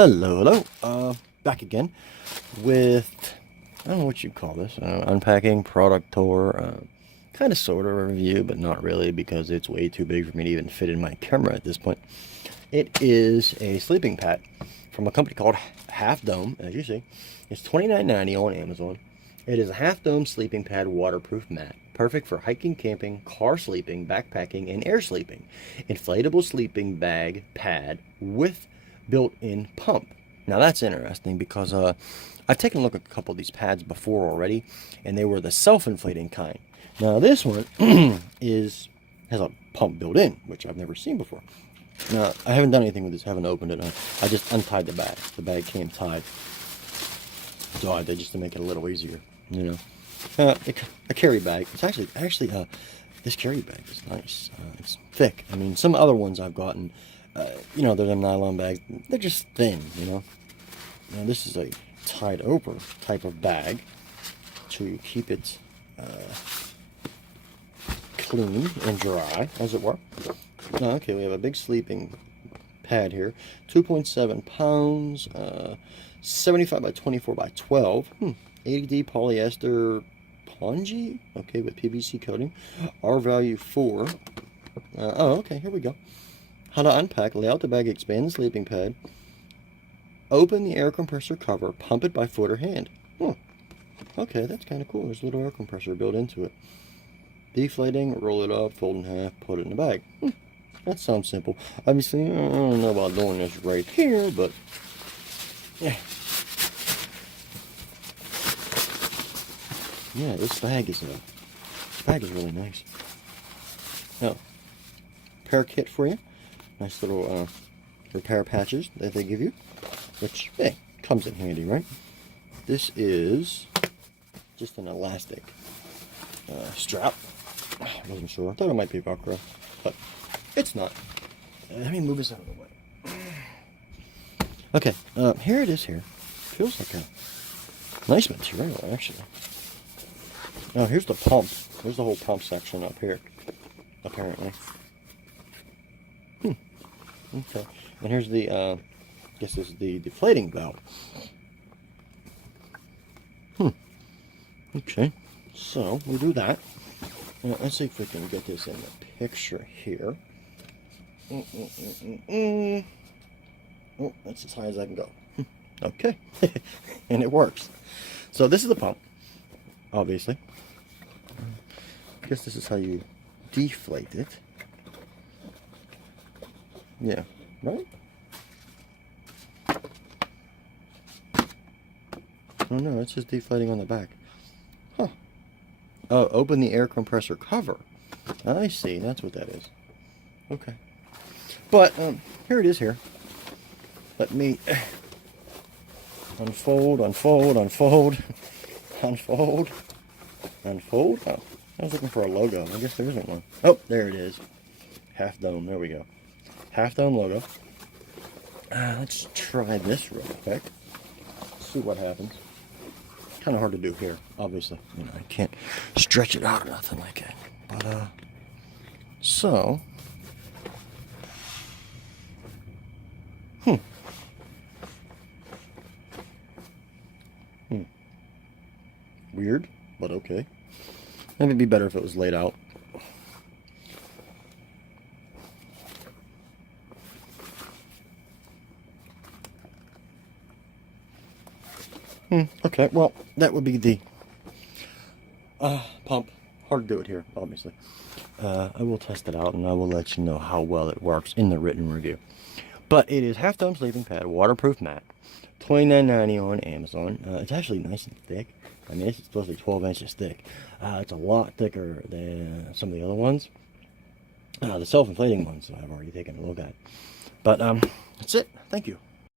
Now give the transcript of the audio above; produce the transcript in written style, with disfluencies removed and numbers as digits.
Hello. Back again with, I don't know what you call this, unpacking, product tour, kind of sort of a review, but not really because it's way too big for me to even fit in my camera at this point. It is a sleeping pad from a company called Half Dome, as you see. It's $29.90 on Amazon. It is a Half Dome sleeping pad waterproof mat, perfect for hiking, camping, car sleeping, backpacking, and air sleeping. Inflatable sleeping bag pad with built-in pump. Now that's interesting because I've taken a look at a couple of these pads before already, and they were the self-inflating kind. Now this one has a pump built in, which I've never seen before. Now I haven't done anything with this, haven't opened it. I just untied the bag. The bag came tied, so I did just to make it a little easier, you know. A carry bag. It's actually this carry bag is nice. It's thick. I mean, some other ones I've gotten, you know, they're the nylon bags. They're just thin, you know. Now this is a tied over type of bag to keep it clean and dry, as it were. Now, okay, we have a big sleeping pad here, 2.7 pounds, 75 by 24 by 12, 80D polyester pongee, okay, with PVC coating, R value 4. Oh, okay, here we go. How to unpack: lay out the bag, expand the sleeping pad, open the air compressor cover, pump it by foot or hand. Okay, that's kind of cool. There's a little air compressor built into it. Deflating, roll it up, fold in half, put it in the bag. That sounds simple. Obviously, I don't know about doing this right here, but yeah. Yeah, this bag is really nice. Now, repair kit for you. Nice little repair patches that they give you, which, hey, comes in handy, right? This is just an elastic strap. I wasn't sure. I thought it might be Velcro, but it's not. Let me move this out of the way. Okay, here it is here. Feels like a nice material, actually. Now, here's the pump. There's the whole pump section up here, apparently. Okay, and here's the, I guess this is the deflating valve. Okay, so we do that. Now, let's see if we can get this in the picture here. Oh, that's as high as I can go. Okay, and it works. So this is the pump, obviously. I guess this is how you deflate it. Yeah, right? Oh no, it's just deflating on the back. Huh. Oh, open the air compressor cover. I see, that's what that is. Okay. But, here it is here. Let me unfold. Oh, I was looking for a logo. I guess there isn't one. Oh, there it is. Half Dome, there we go. Half Dome logo. Let's try this real quick. See what happens. Kind of hard to do here, obviously. You know, I can't stretch it out or nothing like that. But so, weird, but okay. Maybe it'd be better if it was laid out. Okay, well, that would be the pump. Hard to do it here, obviously. I will test it out, and I will let you know how well it works in the written review. But it is Half Dome sleeping pad, waterproof mat, $29.90 on Amazon. It's actually nice and thick. I mean, it's supposed to be 12 inches thick. It's a lot thicker than some of the other ones. The self-inflating ones that I've already taken a look at. But that's it. Thank you.